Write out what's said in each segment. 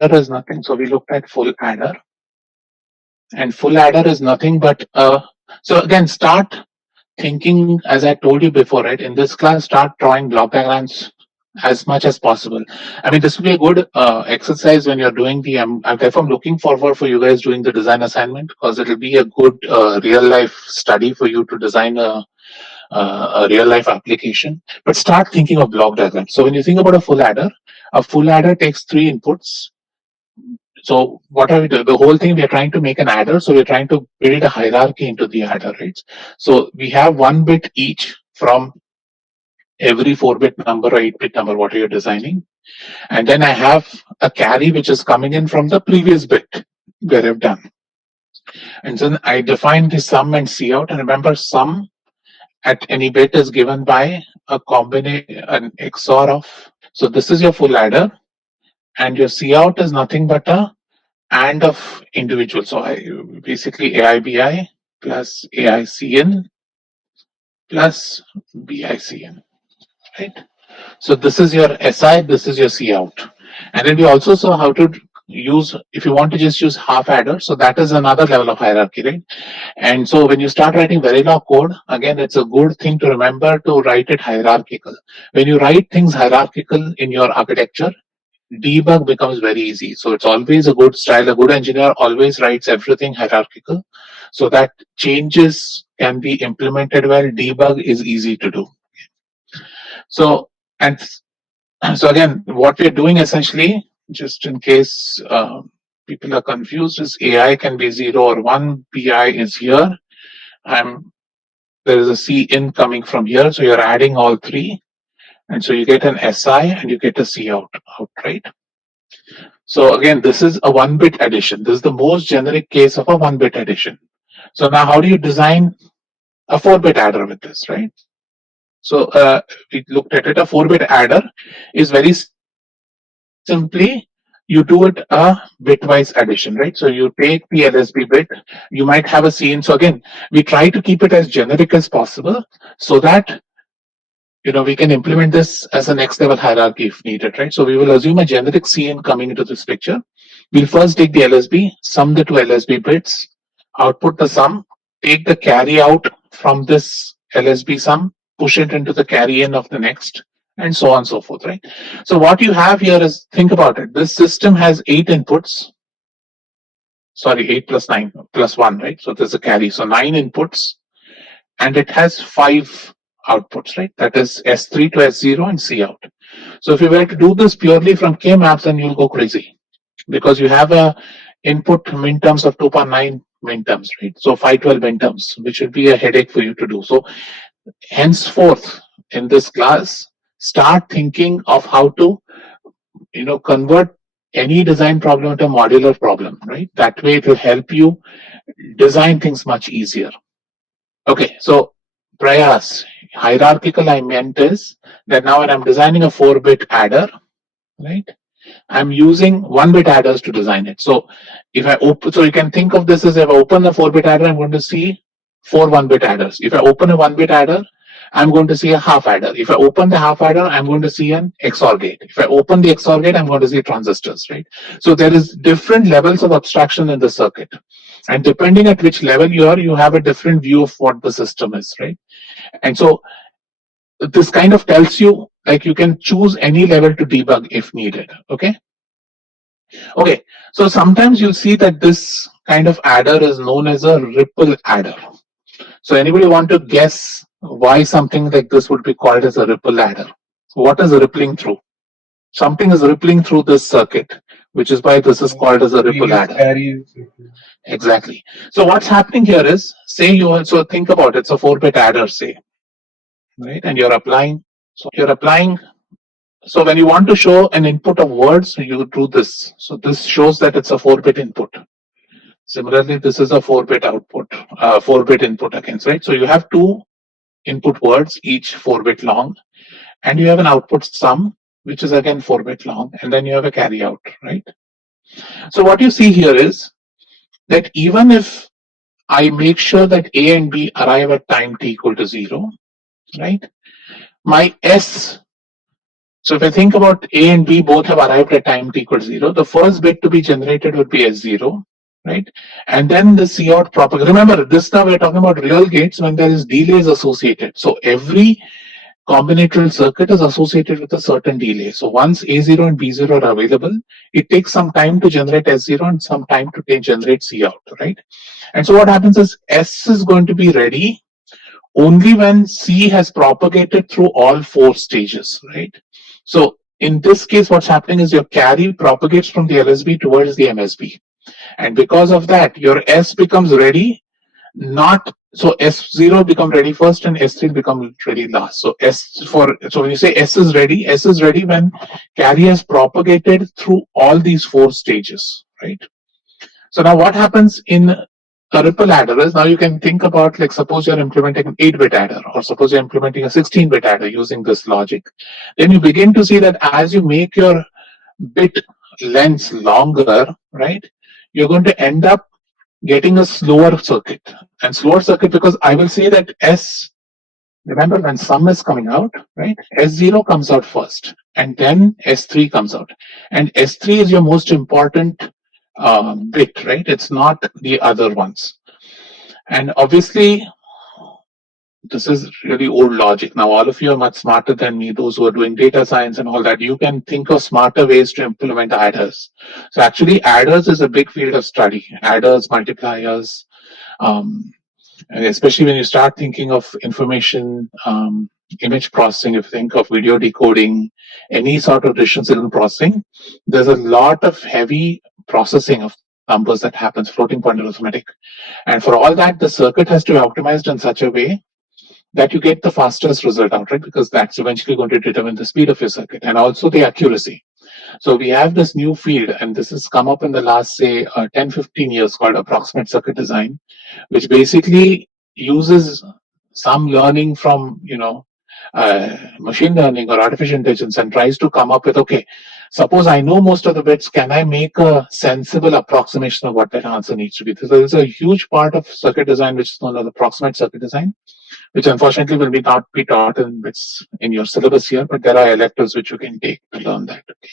There is nothing. So we looked at full adder, and full adder is nothing but so again, start thinking as I told you before, right? In this class, start drawing block diagrams as much as possible. I mean, this will be a good exercise when you're doing the. I'm therefore looking forward for you guys doing the design assignment, because it'll be a good real life study for you to design a real life application. But start thinking of block diagrams. So when you think about a full adder takes three inputs. So what are we doing? The whole thing, we are trying to make an adder. So we're trying to build a hierarchy into the adder, right? So we have 1 bit each from every 4-bit number or 8-bit number, what you're designing. And then I have a carry which is coming in from the previous bit where I've done. And then I define the sum and cout. And remember, sum at any bit is given by a combination, an XOR of. So this is your full adder, and your cout is nothing but a AND of individual. So I basically AIBI plus AICN plus BICN, right? So this is your SI, this is your cout. And then we also saw how to use, if you want to just use half adder, so that is another level of hierarchy, right? And so when you start writing Verilog code, again, it's a good thing to remember to write it hierarchical. When you write things hierarchical in your architecture, debug becomes very easy. So it's always a good style. A good engineer always writes everything hierarchical so that changes can be implemented well. Debug is easy to do. So, and so again, what we're doing essentially, just in case people are confused, is AI can be 0 or 1, BI is here. There is a C in coming from here, so you're adding all three. And so you get an SI and you get a C out, right? So again, this is a 1-bit addition. This is the most generic case of a 1-bit addition. So now how do you design a 4-bit adder with this, right? So we looked at it. A 4-bit adder is very simply, you do it a bitwise addition, right? So you take the LSB bit, you might have a scene. So again, we try to keep it as generic as possible so that we can implement this as a next level hierarchy if needed, right? So we will assume a generic CN coming into this picture. We'll first take the LSB, sum the two LSB bits, output the sum, take the carry out from this LSB sum, push it into the carry in of the next, and so on and so forth, right? So what you have here is, think about it. This system has 8 inputs. Sorry, 8 plus 9 plus 1, right? So there's a carry. So 9 inputs, and it has 5 outputs, right? That is S3 to S0 and cout. So if you were to do this purely from K-maps, then you'll go crazy because you have a input minterms of 2.9 minterms, right? So 512 minterms, which would be a headache for you to do. So henceforth, in this class, start thinking of how to, convert any design problem to a modular problem, right? That way it will help you design things much easier. Okay, so Prayas, hierarchical I meant is that now when I'm designing a 4-bit adder, right, I'm using 1-bit adders to design it. So if I open, so you can think of this as, if I open a 4-bit adder, I'm going to see 4 1-bit adders. If I open a 1-bit adder, I'm going to see a half adder. If I open the half adder, I'm going to see an XOR gate. If I open the XOR gate, I'm going to see transistors, right? So there is different levels of abstraction in the circuit. And depending at which level you are, you have a different view of what the system is, right? And so this kind of tells you, like, you can choose any level to debug if needed, okay? Okay, so sometimes you'll see that this kind of adder is known as a ripple adder. So anybody want to guess why something like this would be called as a ripple adder? What is rippling through? Something is rippling through this circuit, which is why this is called as a ripple adder. Exactly. So what's happening here is, say you also think about it, it's a 4-bit adder, say, right? And you're applying. So when you want to show an input of words, you do this. So this shows that it's a 4-bit input. Similarly, this is a 4-bit output, 4-bit input against, right? So you have 2 input words, each 4-bit long, and you have an output sum, which is again 4-bit long, and then you have a carry out, right? So what you see here is that even if I make sure that A and B arrive at time t equal to 0, right? My S So if I think about A and B both have arrived at time t equals 0, the first bit to be generated would be S0, right? And then the C out propagate. Remember, this now we're talking about real gates when there is delays associated. So every combinatorial circuit is associated with a certain delay. So once A0 and B0 are available, it takes some time to generate S0 and some time to generate C out, right? And so what happens is S is going to be ready only when C has propagated through all four stages, right? So in this case, what's happening is your carry propagates from the LSB towards the MSB. And because of that, your S becomes ready, not so S0 become ready first and S3 become ready last. So so when you say S is ready when carry has propagated through all these four stages, right? So now what happens in a ripple adder is now you can think about, like, suppose you're implementing an 8-bit adder, or suppose you're implementing a 16-bit adder using this logic. Then you begin to see that as you make your bit lengths longer, right, you're going to end up getting a slower circuit. And slower circuit because I will say that remember when sum is coming out, right, S0 comes out first and then S3 comes out. And S3 is your most important bit, right? It's not the other ones. And obviously, this is really old logic. Now, all of you are much smarter than me, those who are doing data science and all that. You can think of smarter ways to implement adders. So actually, adders is a big field of study. Adders, multipliers, and especially when you start thinking of information image processing, if you think of video decoding, any sort of decision signal processing, there's a lot of heavy processing of numbers that happens, floating point arithmetic. And for all that, the circuit has to be optimized in such a way that you get the fastest result out, right? Because that's eventually going to determine the speed of your circuit and also the accuracy. So we have this new field, and this has come up in the last, say, 10, 15 years, called approximate circuit design, which basically uses some learning from, machine learning or artificial intelligence and tries to come up with, okay, suppose I know most of the bits, can I make a sensible approximation of what that answer needs to be? So there's a huge part of circuit design which is known as approximate circuit design, which unfortunately will not be taught in your syllabus here, but there are electives which you can take to learn that. Okay.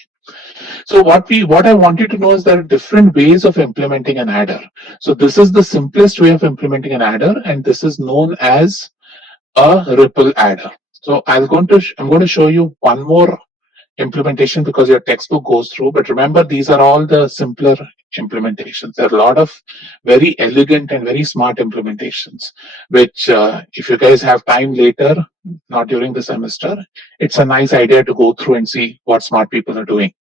So what I want you to know is there are different ways of implementing an adder. So this is the simplest way of implementing an adder, and this is known as a ripple adder. So I'm going to show you one more implementation because your textbook goes through. But remember, these are all the simpler implementations. There are a lot of very elegant and very smart implementations, which if you guys have time later, not during the semester, it's a nice idea to go through and see what smart people are doing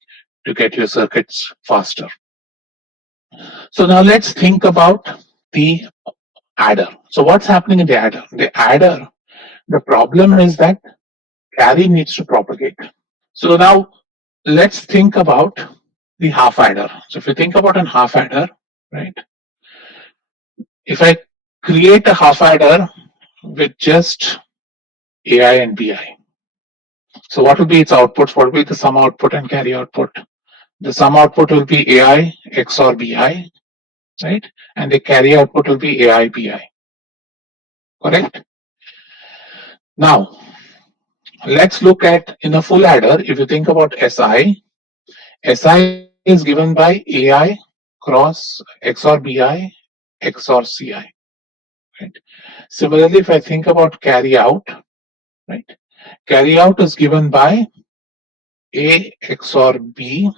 to get your circuits faster. So now let's think about the adder. So what's happening in the adder? The adder, the problem is that carry needs to propagate. So now let's think about the half adder. So if you think about an half adder, right? If I create a half adder with just AI and BI, so what will be its outputs? What will be the sum output and carry output? The sum output will be AI XOR BI, right? And the carry output will be AI BI, correct? Now, let's look at in a full adder, if you think about SI is given by AI cross XOR BI XOR CI. Right? Similarly, if I think about carry out, right? Carry out is given by A XOR B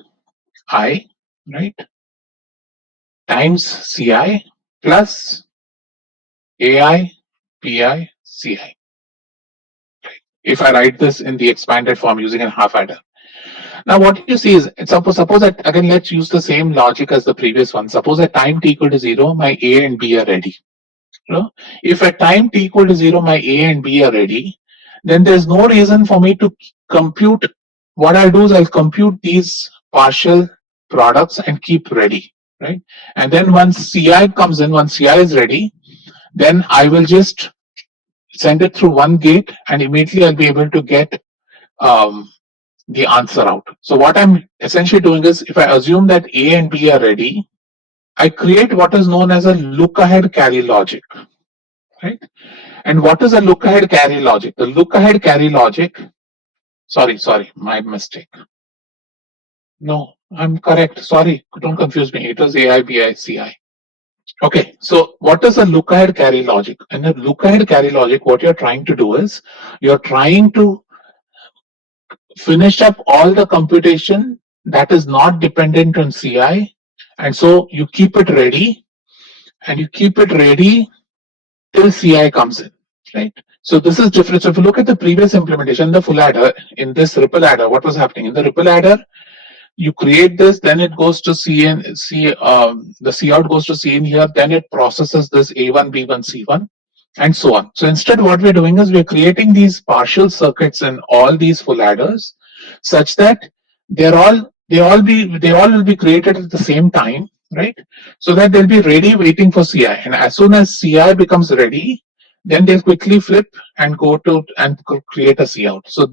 I, right? Times CI plus AI PI CI. If I write this in the expanded form using a half adder. Now what you see is, suppose that, again, let's use the same logic as the previous one. Suppose at time t equal to 0, my A and B are ready. If at time t equal to 0, my A and B are ready, then there's no reason for me to compute. What I'll do is I'll compute these partial products and keep ready, right? And then once CI comes in, once CI is ready, then I will just send it through one gate and immediately I'll be able to get the answer out. So what I'm essentially doing is, if I assume that A and B are ready, I create what is known as a look ahead carry logic, right? And what is a look ahead carry logic? The look ahead carry logic Sorry, my mistake. No, I'm correct. Sorry, don't confuse me. It was AI, BI, CI. Okay, so what is a look ahead carry logic? In a look ahead carry logic, what you're trying to do is you're trying to finish up all the computation that is not dependent on CI, and so you keep it ready, and you keep it ready till CI comes in, right? So this is different. So if you look at the previous implementation, the full adder, in this ripple adder, what was happening? In the ripple adder, you create this, then it goes to CN, the C out goes to CN here, then it processes this A1, B1, C1, and so on. So instead, what we're doing is we're creating these partial circuits in all these full adders, such that they all will be created at the same time, right? So that they'll be ready waiting for CI, and as soon as CI becomes ready, then they'll quickly flip and go to and create a C out. So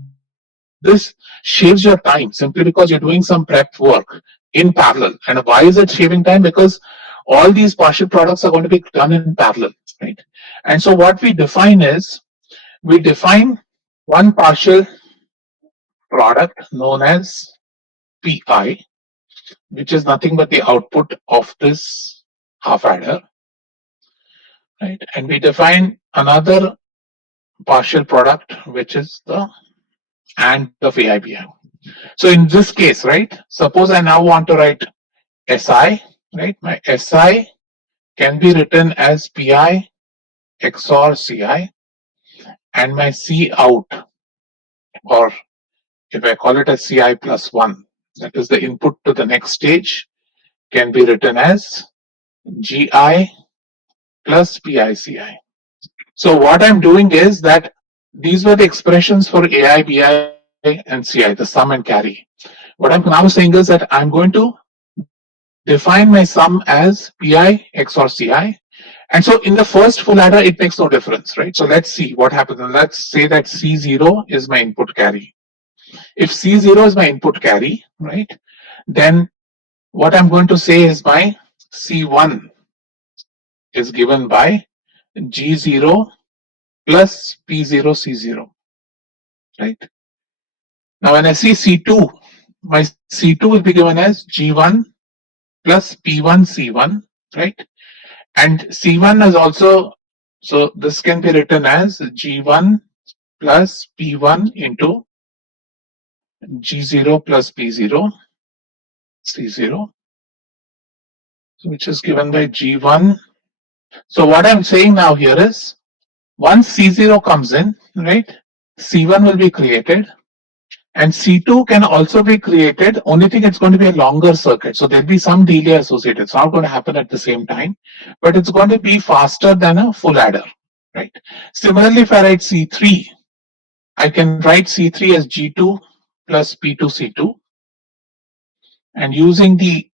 this shaves your time simply because you're doing some prep work in parallel. And why is it shaving time? Because all these partial products are going to be done in parallel, right? And so what we define is we define one partial product known as PI, which is nothing but the output of this half adder, right? And we define another partial product, which is the AND of AIBI. So in this case, right, suppose I now want to write SI, right? My SI can be written as PI XOR CI, and my C out, or if I call it as CI plus 1, that is the input to the next stage, can be written as GI plus PICI. So what I'm doing is that these were the expressions for AI, BI, and CI, the sum and carry. What I'm now saying is that I'm going to define my sum as PI XOR CI. And so in the first full adder, it makes no difference, right? So let's see what happens. Let's say that C0 is my input carry. If C0 is my input carry, right, then what I'm going to say is my C1 is given by G0 plus P0 C0, right? Now when I see C2, my C2 will be given as G1 plus P1 C1, right? And C1 is also, so this can be written as G1 plus P1 into G0 plus P0 C0, which is given by G1. So what I'm saying now here is once C0 comes in, right, C1 will be created, and C2 can also be created. Only thing, it's going to be a longer circuit, so there'll be some delay associated. It's not going to happen at the same time, but it's going to be faster than a full adder, right? Similarly, if I write C3, I can write C3 as G2 plus P2 C2, and using the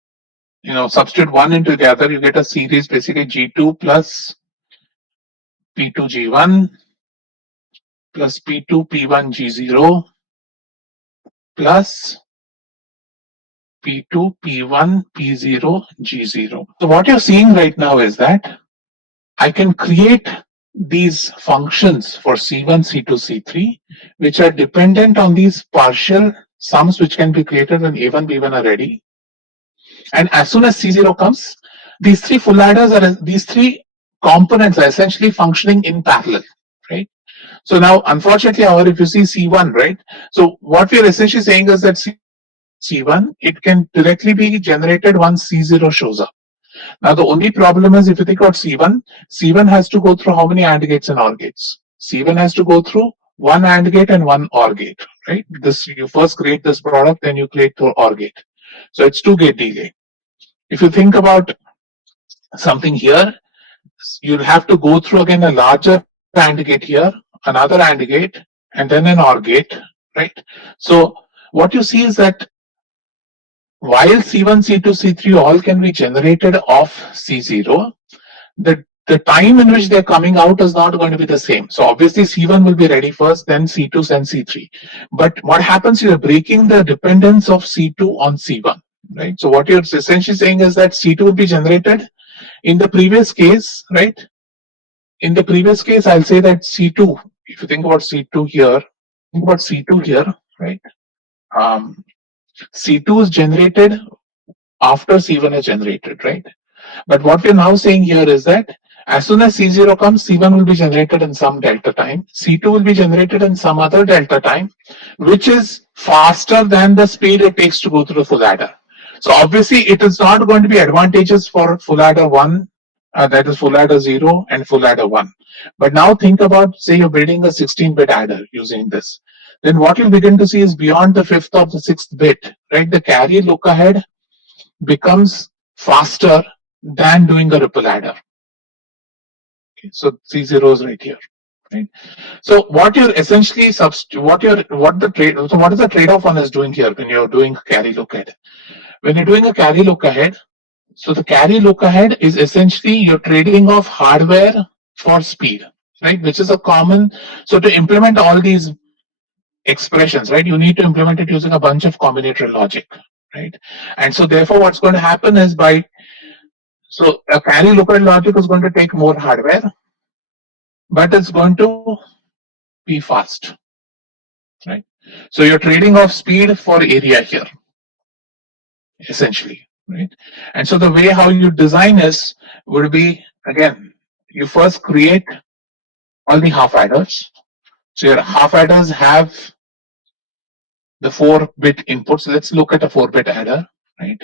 substitute one into the other, you get a series basically G2 plus P2 G1 plus P2 P1 G0 plus P2 P1 P0 G0. So what you're seeing right now is that I can create these functions for C1, C2, C3, which are dependent on these partial sums which can be created when A1, B1 are ready. And as soon as C0 comes, these three full adders these three components are essentially functioning in parallel, right? So now, unfortunately, however, if you see C1, right? So what we are essentially saying is that C1, it can directly be generated once C0 shows up. Now, the only problem is if you think about C1, C1 has to go through how many AND gates and OR gates? C1 has to go through one AND gate and one OR gate, right? This, you first create this product, then you create the OR gate. So it's 2-gate delay. If you think about something here, you'll have to go through again a larger AND gate here, another AND gate, and then an OR gate, right? So what you see is that while C1, C2, C3 all can be generated off C0, the time in which they're coming out is not going to be the same. So obviously C1 will be ready first, then C2, then C3. But what happens, you're breaking the dependence of C2 on C1, right? So what you're essentially saying is that C2 will be generated in the previous case, right? In the previous case, I'll say that C2, if you think about C2 here, right? C2 is generated after C1 is generated, right? But what we're now saying here is that as soon as C0 comes, C1 will be generated in some delta time, C2 will be generated in some other delta time, which is faster than the speed it takes to go through the full adder. So obviously it is not going to be advantageous for full adder 1, that is full adder 0 and full adder 1. But now think about, say you're building a 16-bit adder using this. Then what you'll begin to see is beyond the 5th or the 6th bit, right? The carry look ahead becomes faster than doing a ripple adder. Okay, so C0 is right here. Right. So what you're essentially so what is the trade-off one is doing here when you're doing carry look ahead? When you're doing a carry look ahead, so the carry look ahead is essentially you're trading off hardware for speed, right? Which is a common. So to implement all these expressions, right, you need to implement it using a bunch of combinatorial logic, right? And so therefore, what's going to happen is so a carry look ahead logic is going to take more hardware, but it's going to be fast, right? So you're trading off speed for area here, essentially, right? And so the way how you design is would be, again, you first create all the half adders. So your half adders have the 4-bit inputs. Let's look at a 4-bit adder, right?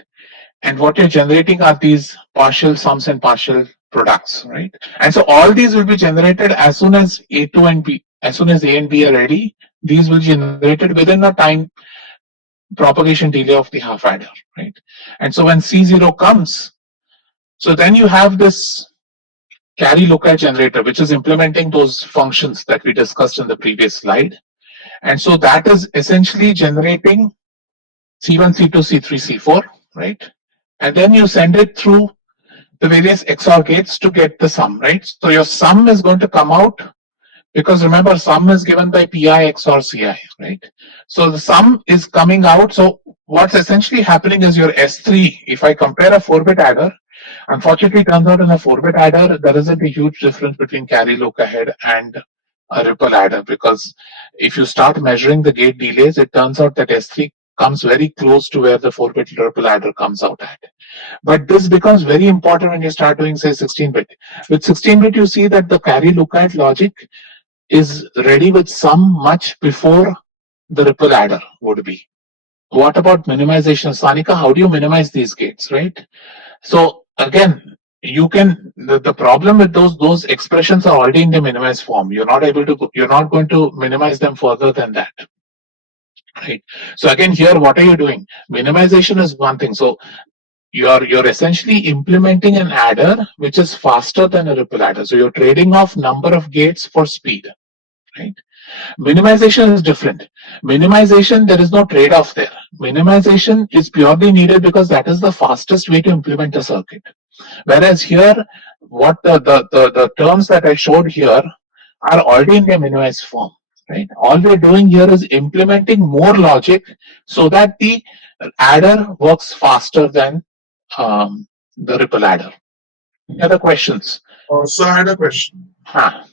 And what you're generating are these partial sums and partial products, right? And so all these will be generated as soon as A2 and B, as soon as A and B are ready, these will be generated within a time propagation delay of the half adder, right? And so when C0 comes, so then you have this carry lookahead generator, which is implementing those functions that we discussed in the previous slide. And so that is essentially generating C1, C2, C3, C4, right? And then you send it through the various XOR gates to get the sum, right? So your sum is going to come out, because remember, sum is given by PI XOR CI, right? So the sum is coming out. So what's essentially happening is your S3, if I compare a 4-bit adder, unfortunately it turns out in a 4-bit adder, there isn't a huge difference between carry look ahead and a ripple adder, because if you start measuring the gate delays, it turns out that S3 comes very close to where the 4-bit ripple adder comes out at. But this becomes very important when you start doing, say, 16-bit. With 16-bit, you see that the carry lookahead logic is ready with sum much before the ripple adder would be. What about minimization? Sanika, how do you minimize these gates, right? So again, you can, the problem with those expressions are already in the minimized form. You're not going to minimize them further than that. Right. So again, here, what are you doing? Minimization is one thing. So you're essentially implementing an adder which is faster than a ripple adder. So you're trading off number of gates for speed, right? Minimization is different. Minimization, there is no trade-off there. Minimization is purely needed because that is the fastest way to implement a circuit. Whereas here, what the terms that I showed here are already in their minimized form, right? All we're doing here is implementing more logic so that the adder works faster than the ripple adder. Any other questions? So I had a question. Huh.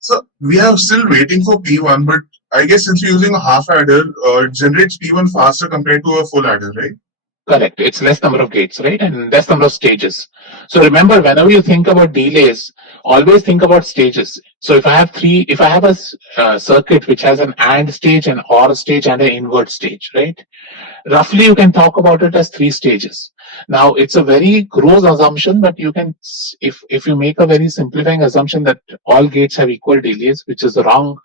So we are still waiting for P1, but I guess since we're using a half adder, it generates P1 faster compared to a full adder, right? Correct. It's less number of gates, right? And less number of stages. So remember, whenever you think about delays, always think about stages. So if I have a circuit which has an AND stage, an OR stage, and an invert stage, right? Roughly, you can talk about it as 3 stages. Now, it's a very gross assumption, but you can, if you make a very simplifying assumption that all gates have equal delays, which is wrong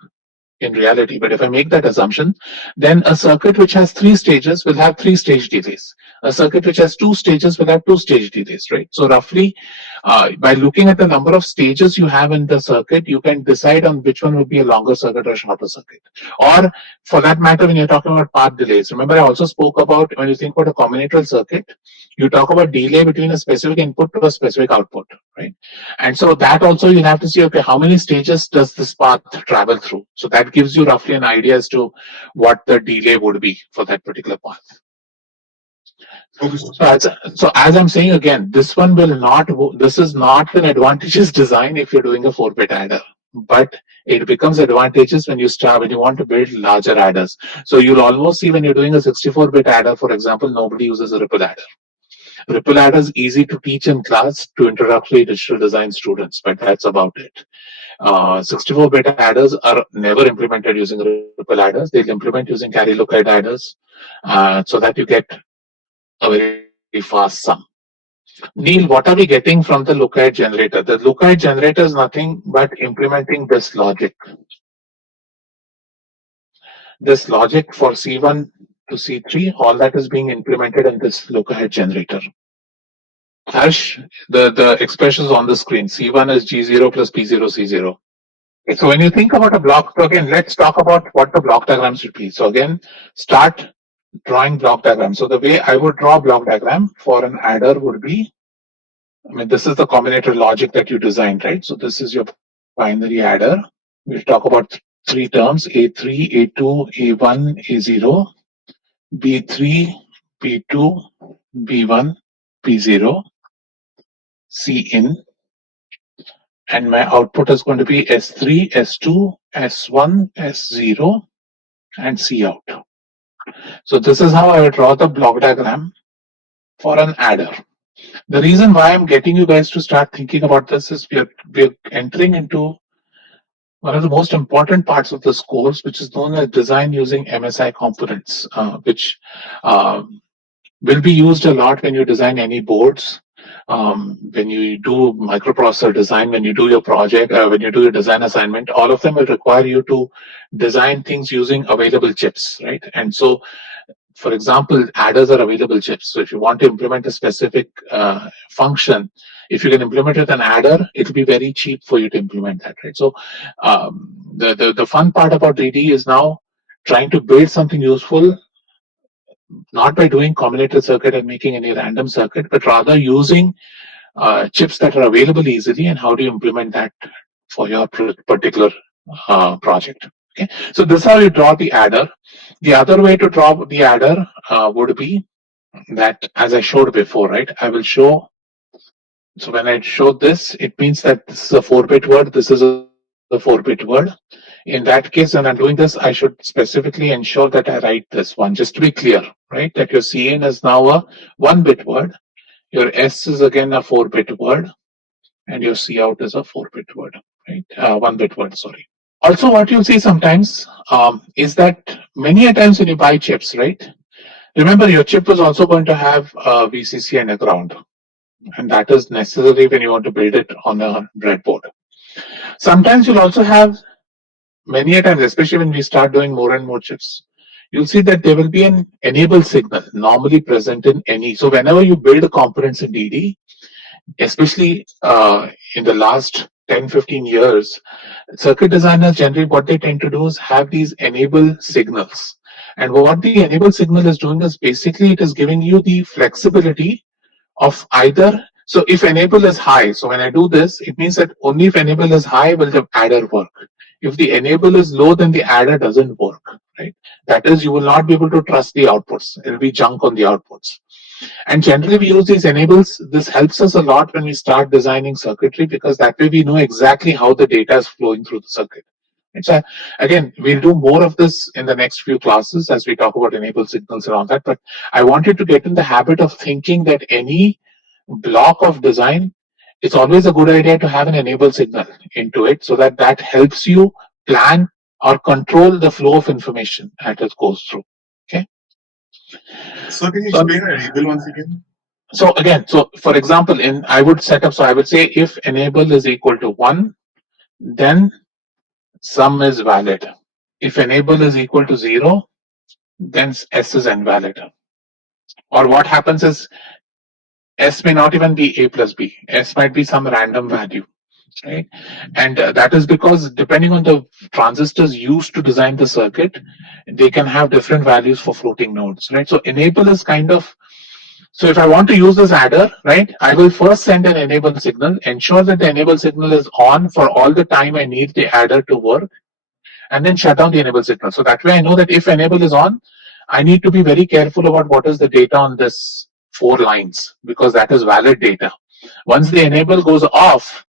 in reality, but if I make that assumption, then a circuit which has 3 stages will have 3-stage delays. A circuit which has 2 stages will have 2-stage delays, right? So roughly, by looking at the number of stages you have in the circuit, you can decide on which one would be a longer circuit or a shorter circuit. Or for that matter, when you're talking about path delays, remember I also spoke about, when you think about a combinatorial circuit, you talk about delay between a specific input to a specific output, right? And so that also you'll have to see, okay, how many stages does this path travel through? So that gives you roughly an idea as to what the delay would be for that particular path. Okay. So as I'm saying again, this is not an advantageous design if you're doing a 4-bit adder, but It becomes advantageous when you want to build larger adders. So you'll almost see when you're doing a 64-bit adder, for example, nobody uses a ripple adder. Ripple adder is easy to teach in class to introductory digital design students, but that's about it. 64-bit adders are never implemented using ripple adders. They'll implement using carry-lookahead adders so that you get a very fast sum. Neil, what are we getting from the lookahead generator? The lookahead generator is nothing but implementing this logic. This logic for C1 to C3, all that is being implemented in this lookahead generator. Harsh, the expression is on the screen. C1 is G0 plus P0 C0. So when you think about a block, so again, let's talk about what the block diagram should be. So again, start drawing block diagram. So the way I would draw a block diagram for an adder would be, I mean, this is the combinator logic that you designed, right? So this is your binary adder. We'll talk about three terms, A3, A2, A1, A0, B3, B2, B1, P0, C in, and my output is going to be S3, S2, S1, S0, and C out. So this is how I would draw the block diagram for an adder. The reason why I'm getting you guys to start thinking about this is we're entering into one of the most important parts of this course, which is known as design using MSI components, which will be used a lot when you design any boards, when you do microprocessor design, when you do your project, when you do your design assignment. All of them will require you to design things using available chips, right? And so, for example, adders are available chips. So if you want to implement a specific function, if you can implement it with an adder, it'll be very cheap for you to implement that, right? So the fun part about DD is now trying to build something useful, not by doing combinator circuit and making any random circuit, but rather using chips that are available easily, and how do you implement that for your particular project. Okay, so this is how you draw the adder. The other way to draw the adder would be that, as I showed before, right? I will show. So when I show this, it means that this is a 4-bit word. This is a 4-bit word. In that case, when I'm doing this, I should specifically ensure that I write this one, just to be clear, right? That your CN is now a 1-bit word. Your S is again a 4-bit word, and your C out is a 4-bit word, right? 1-bit word, sorry. Also, what you'll see sometimes is that many a times when you buy chips, right? Remember, your chip is also going to have a VCC and a ground, and that is necessary when you want to build it on a breadboard. Sometimes you'll also have, many a times, especially when we start doing more and more chips, you'll see that there will be an enable signal normally present in any. So whenever you build components in DD, especially in the last 10-15 years, circuit designers generally what they tend to do is have these enable signals. And what the enable signal is doing is basically it is giving you the flexibility of either. So if enable is high, so when I do this, it means that only if enable is high will the adder work. If the enable is low, then the adder doesn't work, right? That is, you will not be able to trust the outputs. It will be junk on the outputs. And generally we use these enables. This helps us a lot when we start designing circuitry, because that way we know exactly how the data is flowing through the circuit. And so again, we'll do more of this in the next few classes as we talk about enable signals and all that. But I wanted to get in the habit of thinking that any block of design, it's always a good idea to have an enable signal into it, so that that helps you plan or control the flow of information as it goes through. Okay. So can you So, explain enable once again? so again, so for example, I would set up, so I would say if enable is equal to 1, then sum is valid. If enable is equal to 0, then S is invalid. Or what happens is S may not even be A plus B. S might be some random value, right? And that is because depending on the transistors used to design the circuit, they can have different values for floating nodes, right? So enable is kind of, so if I want to use this adder, right, I will first send an enable signal, ensure that the enable signal is on for all the time I need the adder to work, and then shut down the enable signal. So that way I know that if enable is on, I need to be very careful about what is the data on this 4 lines, because that is valid data. Once the enable goes off,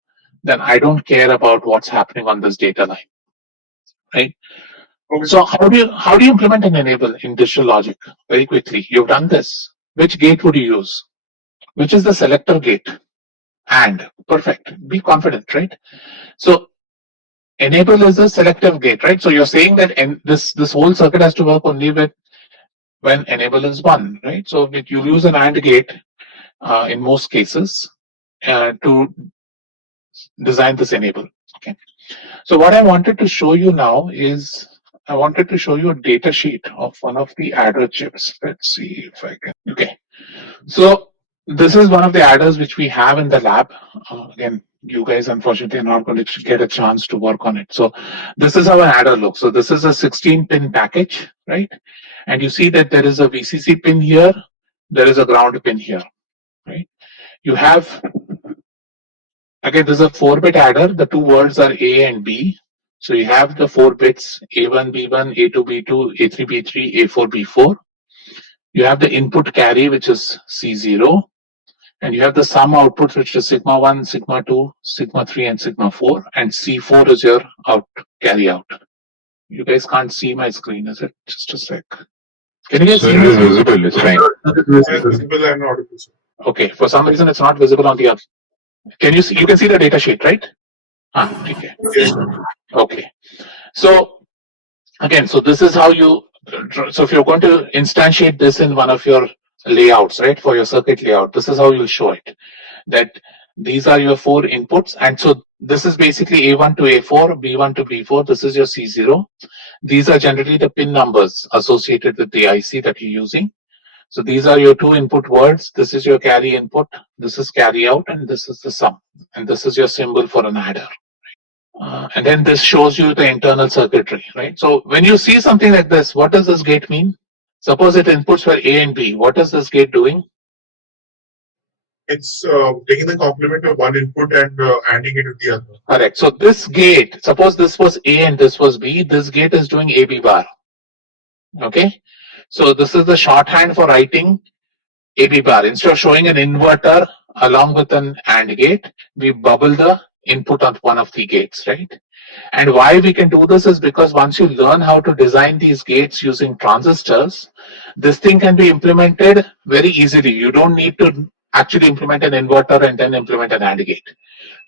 then I don't care about what's happening on this data line. right? Okay. So how do you implement an enable in digital logic? Very quickly, you've done this. Which gate would you use? Which is the selector gate? And perfect. Be confident, right? So enable is a selective gate, right? So you're saying that this whole circuit has to work only with when enable is one, right? So you use an AND gate in most cases to design this enable. Okay. So what I wanted to show you now is I wanted to show you a data sheet of one of the adder chips. Let's see if I can. Okay. So this is one of the adders which we have in the lab. Again, you guys unfortunately are not going to get a chance to work on it. So this is how an adder looks. So this is a 16-pin package, right? And you see that there is a VCC pin here. There is a ground pin here, right? You have, again, this is a 4-bit adder. The two words are A and B. So you have the 4 bits A1, B1, A2, B2, A3, B3, A4, B4. You have the input carry, which is C0. And you have the sum outputs, which is sigma 1, sigma 2, sigma 3, and sigma 4. And C4 is your carry out. You guys can't see my screen, is it? Just a sec. Can you guys see it is visible. It's fine. It's visible and audible. Okay, for some reason it's not visible on the other. Can you see? You can see the data sheet, right? Okay. Yes. Okay. So again, so this is how you. So if you're going to instantiate this in one of your layouts, right, for your circuit layout, this is how you'll show it. That these are your 4 inputs, and so this is basically A1 to A4, B1 to B4. This is your C0. These are generally the pin numbers associated with the IC that you're using. So these are your 2 input words. This is your carry input, this is carry out, and this is the sum. And this is your symbol for an adder. And then this shows you the internal circuitry, right? So when you see something like this, what does this gate mean? Suppose it inputs were A and B. What is this gate doing? It's taking the complement of one input and adding it with the other. Correct. So this gate, suppose this was A and this was B, this gate is doing AB bar. Okay. So this is the shorthand for writing AB bar. Instead of showing an inverter along with an AND gate, we bubble the input on one of the gates, right? And why we can do this is because once you learn how to design these gates using transistors, this thing can be implemented very easily. You don't need to actually implement an inverter and then implement an AND gate.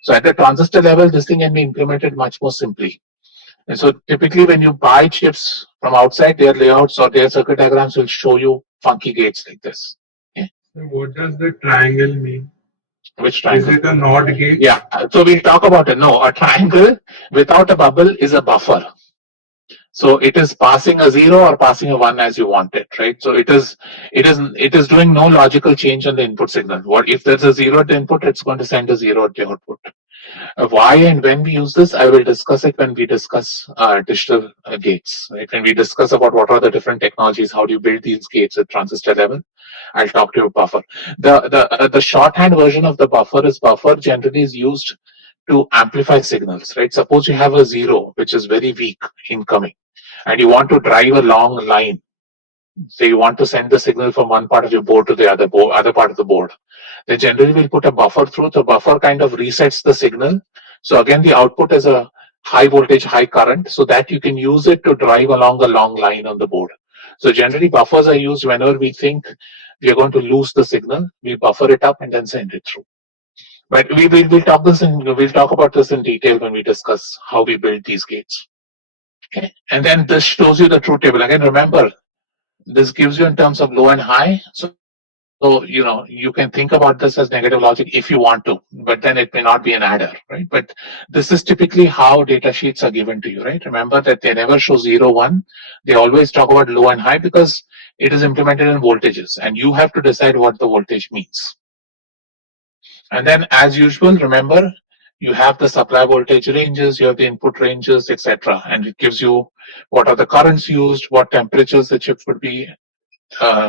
So at the transistor level, this thing can be implemented much more simply. And so typically when you buy chips from outside, their layouts or their circuit diagrams will show you funky gates like this. Okay? So what does the triangle mean? Which triangle? Is it a NOT gate? Yeah, so we'll talk about it. No, a triangle without a bubble is a buffer. So it is passing a 0 or passing a 1 as you want it, right? So it is doing no logical change on the input signal. What if there's a 0 at the input, it's going to send a 0 at the output. Why and when we use this, I will discuss it when we discuss digital gates, right? When we discuss about what are the different technologies, how do you build these gates at transistor level, I'll talk to you about buffer. The shorthand version of the buffer is buffer generally is used to amplify signals, right? Suppose you have a 0 which is very weak incoming, and you want to drive a long line. So you want to send the signal from one part of your board to the other part of the board. They generally will put a buffer through. The buffer kind of resets the signal. So again, the output is a high voltage, high current, so that you can use it to drive along a long line on the board. So generally, buffers are used whenever we think we are going to lose the signal. We buffer it up and then send it through. But we'll talk about this in detail when we discuss how we build these gates. Okay, and then this shows you the truth table. Again, remember, this gives you in terms of low and high. So you can think about this as negative logic if you want to, but then it may not be an adder, right? But this is typically how data sheets are given to you, right? Remember that they never show 0, 1. They always talk about low and high because it is implemented in voltages, and you have to decide what the voltage means. And then, as usual, remember, you have the supply voltage ranges, you have the input ranges, etc. And it gives you what are the currents used, what temperatures the chip would be,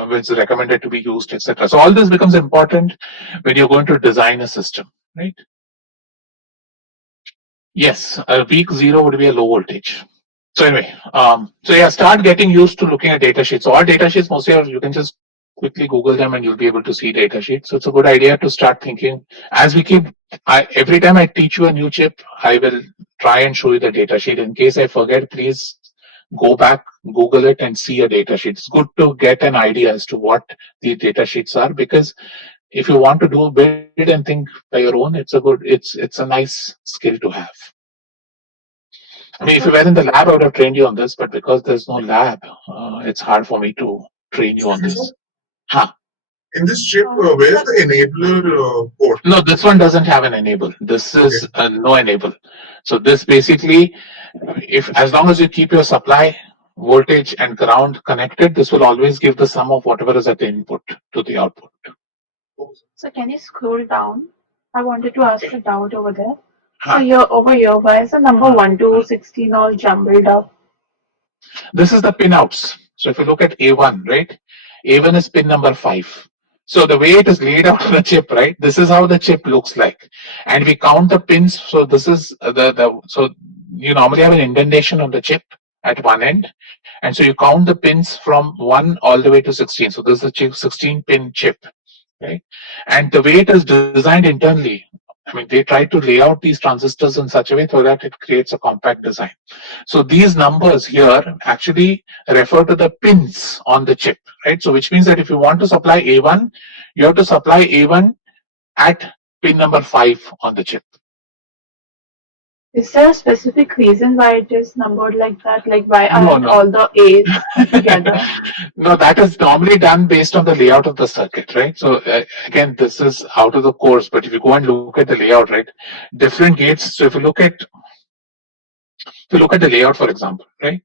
which is recommended to be used, etc. So all this becomes important when you're going to design a system, right? Yes, a weak 0 would be a low voltage. So anyway, start getting used to looking at data sheets. So all data sheets, mostly you can just quickly Google them and you'll be able to see data sheets. So it's a good idea to start thinking as we keep. Every time I teach you a new chip, I will try and show you the data sheet. In case I forget, please go back, Google it, and see a data sheet. It's good to get an idea as to what the data sheets are, because if you want to do build and think by your own, it's a nice skill to have. I mean, if you were in the lab, I would have trained you on this, but because there's no lab, it's hard for me to train you on this. Huh. In this chip, where's the enabler port? No, this one doesn't have an enable. This is no enable. So this basically, if as long as you keep your supply voltage and ground connected, this will always give the sum of whatever is at the input to the output. So can you scroll down? I wanted to ask a doubt over there. So Huh. here over here, why is the number 1 to 16 all jumbled up? This is the pin outs. So if you look at A1, right? A1 is pin number 5. So the way it is laid out on the chip, right? This is how the chip looks like. And we count the pins. So this is so you normally have an indentation on the chip at one end. And so you count the pins from 1 all the way to 16. So this is a 16 pin chip, right? And the way it is designed internally, I mean, they try to lay out these transistors in such a way so that it creates a compact design. So these numbers here actually refer to the pins on the chip, right? So which means that if you want to supply A1, you have to supply A1 at pin number 5 on the chip. Is there a specific reason why it is numbered like that? Like why are No, no. all the A's together? No, that is normally done based on the layout of the circuit, right? So again, this is out of the course, but if you go and look at the layout, right, different gates. So if you look at the layout, for example, right,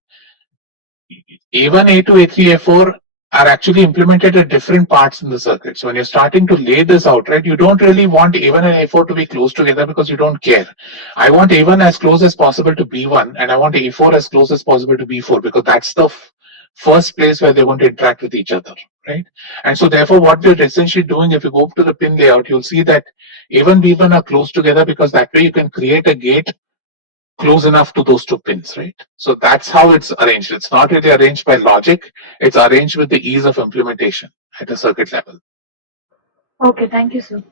A1, A2, A3, A4 are actually implemented at different parts in the circuit. So when you're starting to lay this out, right, you don't really want A1 and A4 to be close together because you don't care. I want A1 as close as possible to B1, and I want A4 as close as possible to B4, because that's the first place where they're going to interact with each other, right? And so therefore, what we're essentially doing, if you go to the pin layout, you'll see that A1, B1 are close together, because that way you can create a gate close enough to those two pins, right? So that's how it's arranged. It's not really arranged by logic. It's arranged with the ease of implementation at a circuit level. Okay, thank you, sir.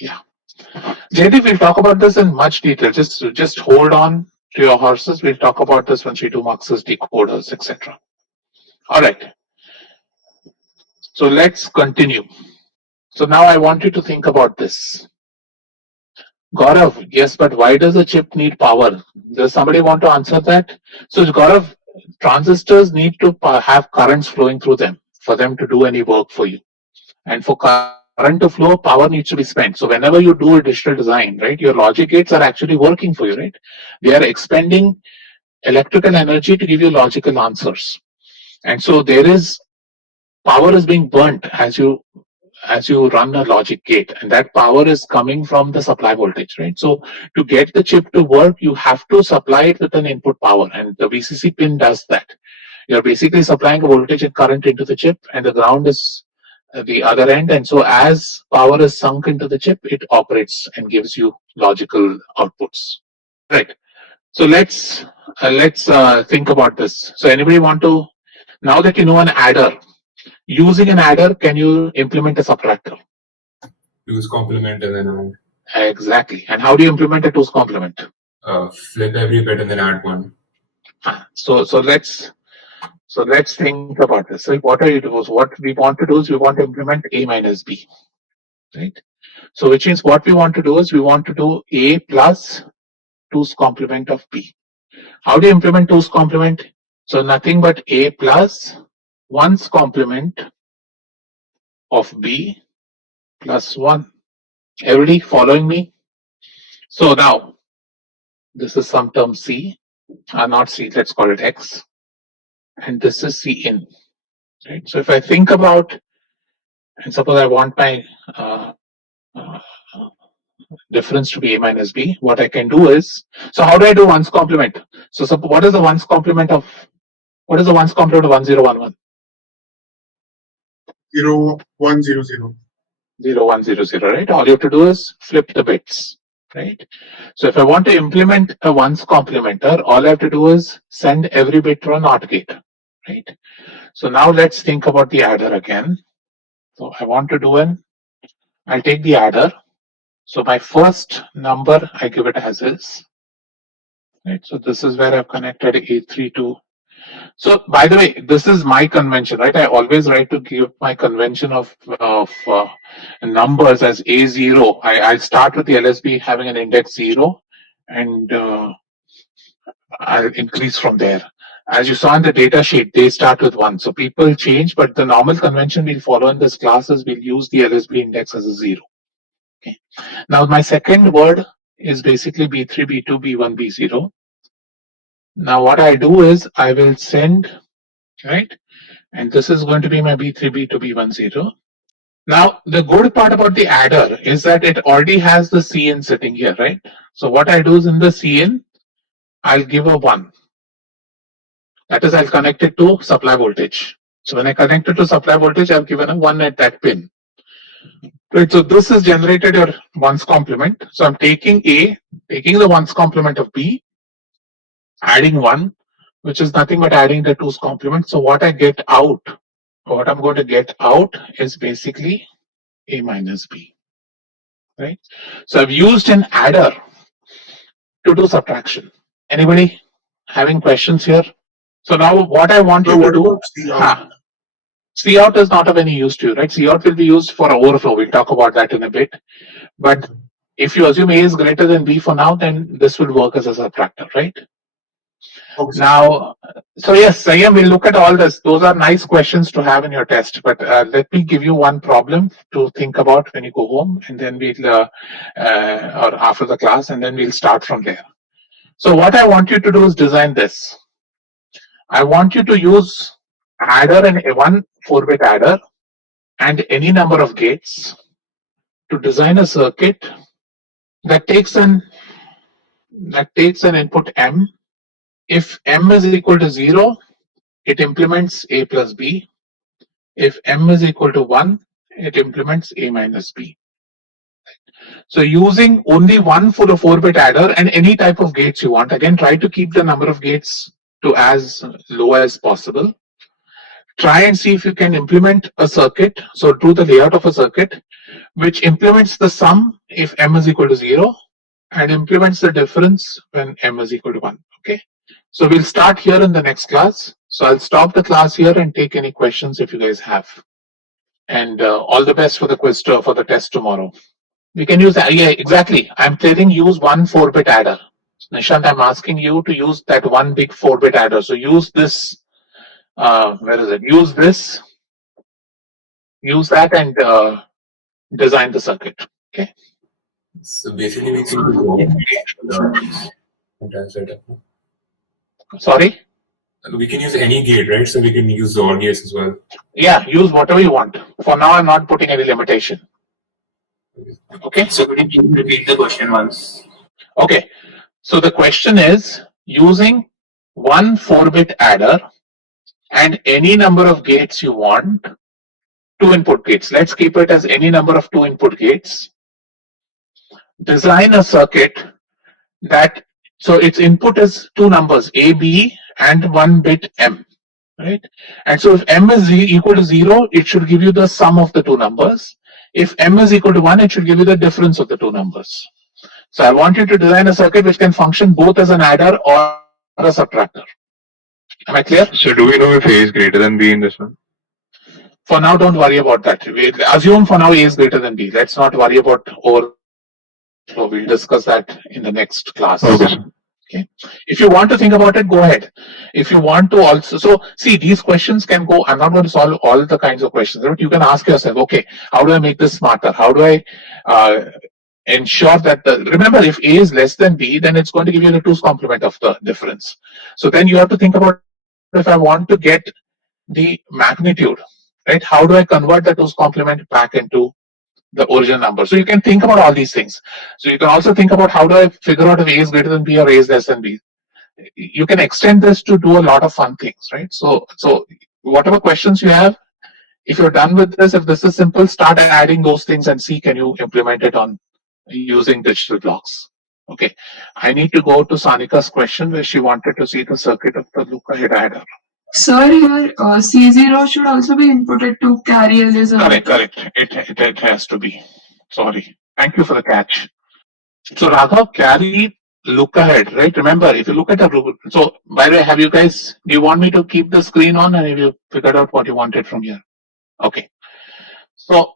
Yeah. JD, we'll talk about this in much detail. Just hold on to your horses. We'll talk about this when she do Marx's decoders, etc. All right. So let's continue. So now I want you to think about this. Gaurav, yes, but why does a chip need power? Does somebody want to answer that? So Gaurav, transistors need to have currents flowing through them for them to do any work for you. And for current to flow, power needs to be spent. So whenever you do a digital design, right, your logic gates are actually working for you, right? They are expending electrical energy to give you logical answers. And so there is power is being burnt as you run a logic gate, and that power is coming from the supply voltage, right? So to get the chip to work, you have to supply it with an input power, and the VCC pin does that. You're basically supplying a voltage and current into the chip, and the ground is at the other end, and so as power is sunk into the chip, it operates and gives you logical outputs, right? So let's think about this. So anybody want to, now that you know an adder, using an adder, can you implement a subtractor? Use complement and then add. Exactly. And how do you implement a 2's complement? Flip every bit and then add one. So let's think about this. So what are you doing? What we want to do is we want to implement A minus B, right? So which means what we want to do is we want to do A plus 2's complement of B. How do you implement 2's complement? So nothing but A plus 1's complement of B plus 1. Everybody following me? So now this is some term C, not C, let's call it X. And this is C in, right? So if I think about, and suppose I want my difference to be A minus B, what I can do is, so how do I do 1's complement? So what is the 1's complement of 1011? 0100. 0100, right? All you have to do is flip the bits, right? So if I want to implement a 1's complementer, all I have to do is send every bit to a NOT gate, right? So now let's think about the adder again. So I want to do I'll take the adder. So my first number, I give it as is, Right. So this is where I've connected A3 to. So by the way, this is my convention, right? I always like to give my convention of numbers as A0. I start with the LSB having an index 0, and I'll increase from there. As you saw in the data sheet, they start with 1. So people change, but the normal convention we'll follow in this class is we'll use the LSB index as a 0. Okay. Now my second word is basically B3, B2, B1, B0. Now what I do is I will send, right? And this is going to be my B3, B2, B1, 0. Now the good part about the adder is that it already has the Cn sitting here, right? So what I do is in the Cn, I'll give a 1. That is, I'll connect it to supply voltage. So when I connect it to supply voltage, I've given a 1 at that pin. Right, so this has generated your ones complement. So I'm taking A, taking the ones complement of B, adding 1, which is nothing but adding the 2's complement. So what I get out, what I'm going to get out is basically A minus B. Right? So I've used an adder to do subtraction. Anybody having questions here? So now what I want you to do, C out is not of any use to you, right? C out will be used for overflow. We'll talk about that in a bit. But if you assume A is greater than B for now, then this will work as a subtractor, right? Okay. Now, so yes, Sayam, we'll look at all this. Those are nice questions to have in your test. But let me give you one problem to think about when you go home, and then we'll, or after the class, and then we'll start from there. So what I want you to do is design this. I want you to use adder and one 4-bit adder and any number of gates to design a circuit that takes an input M. If M is equal to 0, it implements A plus B. If M is equal to 1, it implements A minus B. So using only one for the 4-bit adder and any type of gates you want, again try to keep the number of gates to as low as possible. Try and see if you can implement a circuit, so do the layout of a circuit which implements the sum if M is equal to 0 and implements the difference when M is equal to 1. Okay, so we'll start here in the next class. So I'll stop the class here and take any questions if you guys have. And all the best for the quiz for the test tomorrow. We can use that. Yeah, exactly. I'm telling use one 4-bit adder. Nishant, I'm asking you to use that one big 4-bit adder. So use this. Where is it? Use this. Use that and design the circuit. Okay. So basically, we can Sorry. We can use any gate, right? So we can use OR gates as well. Yeah, use whatever you want. For now, I'm not putting any limitation. Okay. So could you repeat the question once? Okay. So the question is using one 4-bit adder and any number of gates you want, 2 input gates. Let's keep it as any number of 2 input gates. Design a circuit that, so its input is 2 numbers, A, B, and 1 bit M, right? And so if M is equal to 0, it should give you the sum of the 2 numbers. If M is equal to 1, it should give you the difference of the 2 numbers. So I want you to design a circuit which can function both as an adder or a subtractor. Am I clear? So do we know if A is greater than B in this one? For now, don't worry about that. We assume for now A is greater than B. Let's not worry about overflow. We'll discuss that in the next class. Okay. Okay. If you want to think about it, go ahead. If you want to also, so see, these questions can go, I'm not going to solve all the kinds of questions, but you can ask yourself, okay, how do I make this smarter? How do I ensure that remember, if A is less than B, then it's going to give you the 2's complement of the difference. So then you have to think about, if I want to get the magnitude, right? How do I convert the 2's complement back into the original number? So you can think about all these things. So you can also think about how do I figure out if A is greater than B or A is less than B. You can extend this to do a lot of fun things, right? So whatever questions you have, if you're done with this, if this is simple, start adding those things and see can you implement it on using digital blocks. Okay, I need to go to Sanika's question where she wanted to see the circuit of the lookahead adder. Sir, here C0 should also be inputted to carry ALUs. Correct. It has to be. Sorry. Thank you for the catch. So Raghav, carry look ahead, right? Remember, if you look at a so by the way, have you guys? Do you want me to keep the screen on, and have you figured out what you wanted from here? Okay. So,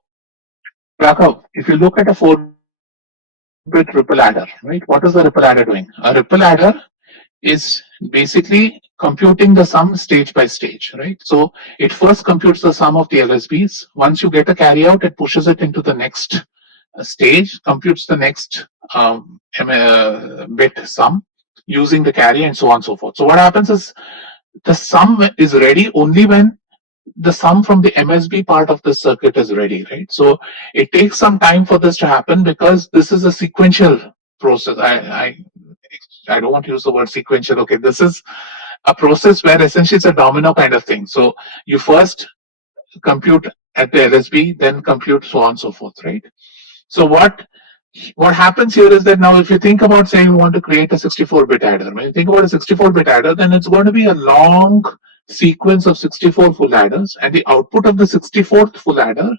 Raghav, if you look at a 4-bit ripple adder, right? What is the ripple adder doing? A ripple adder is basically computing the sum stage by stage, right? So it first computes the sum of the LSBs. Once you get a carry out, it pushes it into the next stage, computes the next bit sum using the carry and so on and so forth. So what happens is the sum is ready only when the sum from the MSB part of the circuit is ready, right? So it takes some time for this to happen because this is a sequential process. I don't want to use the word sequential. Okay, this is a process where essentially it's a domino kind of thing. So you first compute at the LSB, then compute so on and so forth, right? So what happens here is that now if you think about saying you want to create a 64-bit adder, when you think about a 64-bit adder, then it's going to be a long sequence of 64 full adders, and the output of the 64th full adder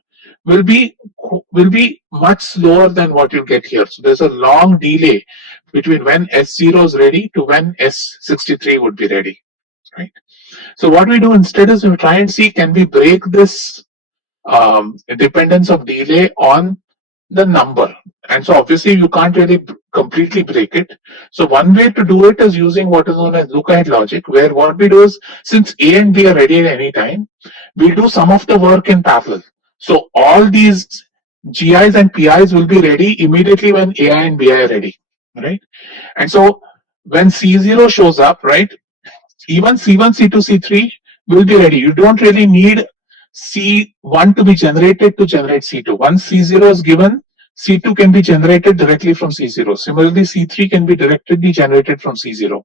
will be much slower than what you get here. So there's a long delay between when S0 is ready to when S63 would be ready, right? So what we do instead is we try and see, can we break this dependence of delay on the number? And so obviously you can't really completely break it. So one way to do it is using what is known as look-ahead logic, where what we do is, since A and B are ready at any time, we do some of the work in parallel. So all these GIs and PIs will be ready immediately when AI and BI are ready, right? And so when C0 shows up, right, even C1, C2, C3 will be ready. You don't really need C1 to be generated to generate C2. Once C0 is given, C2 can be generated directly from C0. Similarly, C3 can be directly generated from C0.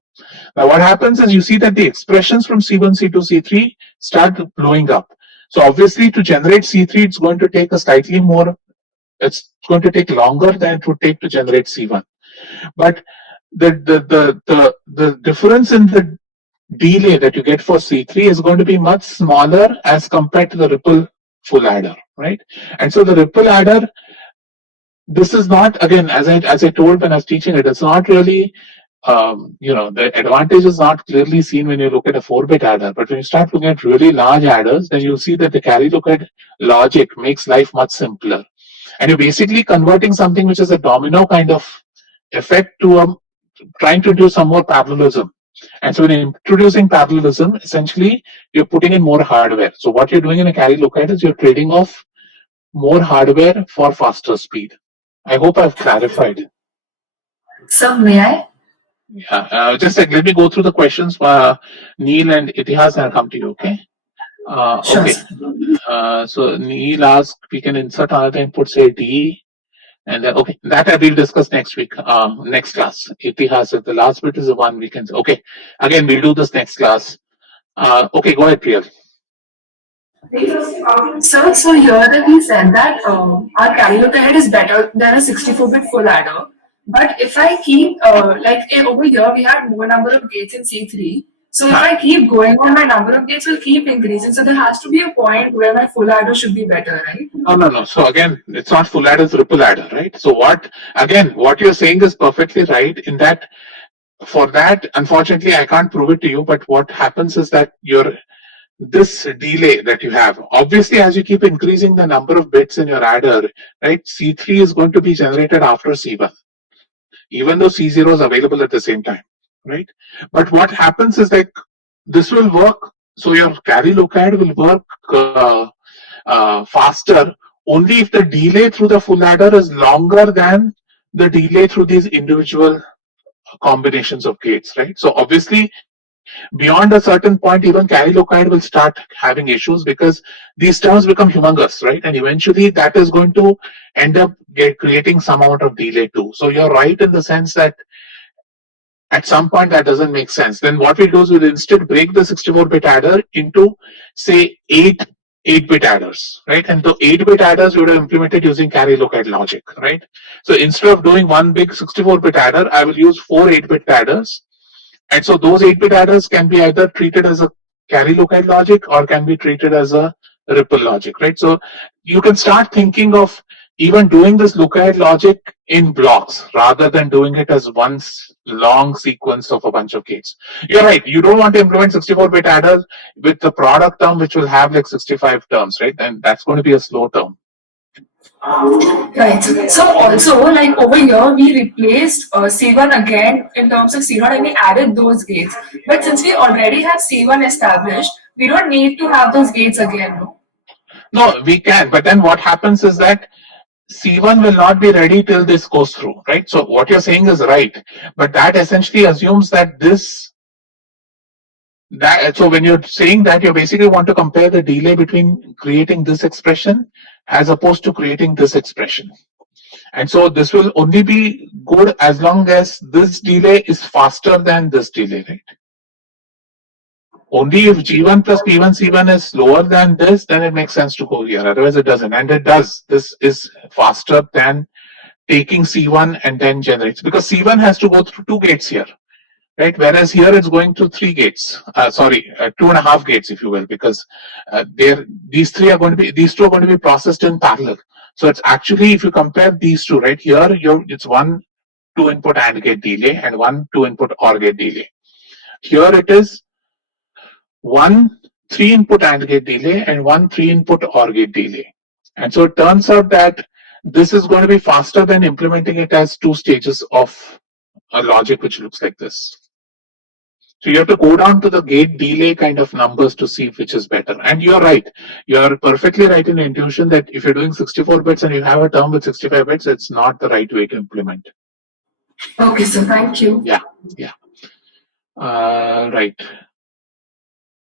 Now, what happens is you see that the expressions from C1, C2, C3 start blowing up. So obviously, to generate C3, it's going to take it's going to take longer than it would take to generate C1. But the difference in the delay that you get for C3 is going to be much smaller as compared to the ripple full adder, right? And so the ripple adder, this is not, again, as I told when I was teaching it, it's not really, the advantage is not clearly seen when you look at a 4-bit adder. But when you start looking at really large adders, then you'll see that the carry-lookahead logic makes life much simpler. And you're basically converting something which is a domino kind of effect to trying to do some more parallelism. And so when you're introducing parallelism, essentially you're putting in more hardware. So what you're doing in a carry lookahead is you're trading off more hardware for faster speed. I hope I've clarified. So may I? Yeah, just like, let me go through the questions. Neil and Itihas, I'll come to you, okay? Sure. Okay. So Neil asked, we can insert another input, say D. And then, okay, that I will discuss next week, next class. Itihas, if the last bit is the one we can, okay. Again, we'll do this next class. Okay, go ahead, Priyal. So here that he said that our carry-lookahead is better than a 64-bit full adder. But if I keep, over here, we had more number of gates in C3. So if I keep going on, my number of gates will keep increasing. So there has to be a point where my full adder should be better, right? No. So again, it's not full adder, it's ripple adder, right? So what you're saying is perfectly right in that, for that, unfortunately, I can't prove it to you, but what happens is that this delay that you have, obviously, as you keep increasing the number of bits in your adder, right, C3 is going to be generated after C1, even though C0 is available at the same time, right? But what happens is that this will work. So your carry lookahead will work faster only if the delay through the full adder is longer than the delay through these individual combinations of gates, right? So obviously, beyond a certain point, even carry lookahead will start having issues because these terms become humongous, right? And eventually that is going to end up creating some amount of delay too. So you're right in the sense that at some point that doesn't make sense. Then what we do is we'll instead break the 64-bit adder into, say, 8-bit adders, right? And the 8-bit adders we would have implemented using carry lookahead logic, right? So instead of doing one big 64-bit adder, I will use 4 8-bit adders. And so those 8-bit adders can be either treated as a carry lookahead logic or can be treated as a ripple logic, right? So you can start thinking of even doing this look-ahead logic in blocks rather than doing it as one long sequence of a bunch of gates. You're right. You don't want to implement 64-bit adder with the product term, which will have like 65 terms, right? And that's going to be a slow term. Right. So also, like over here, we replaced C1 again in terms of C0 and we added those gates. But since we already have C1 established, we don't need to have those gates again, no? No, we can. But then what happens is that C1 will not be ready till this goes through, right? So what you're saying is right. But that essentially assumes that so when you're saying that, you basically want to compare the delay between creating this expression as opposed to creating this expression. And so this will only be good as long as this delay is faster than this delay, right? Only if G1 plus P1 C1 is slower than this, then it makes sense to go here. Otherwise it doesn't. And it does. This is faster than taking C1 and then generates, because C1 has to go through 2 gates here. Right, whereas here it's going to 3 gates. 2.5 gates, if you will, because these two are going to be processed in parallel. So it's actually, if you compare these two, right here, it's one 2-input AND gate delay and one 2-input OR gate delay. Here it is one 3-input AND gate delay and one 3-input OR gate delay. And so it turns out that this is going to be faster than implementing it as 2 stages of a logic which looks like this. So you have to go down to the gate delay kind of numbers to see which is better. And you're right. You're perfectly right in intuition that if you're doing 64 bits and you have a term with 65 bits, it's not the right way to implement. Okay, so thank you. Yeah. Right.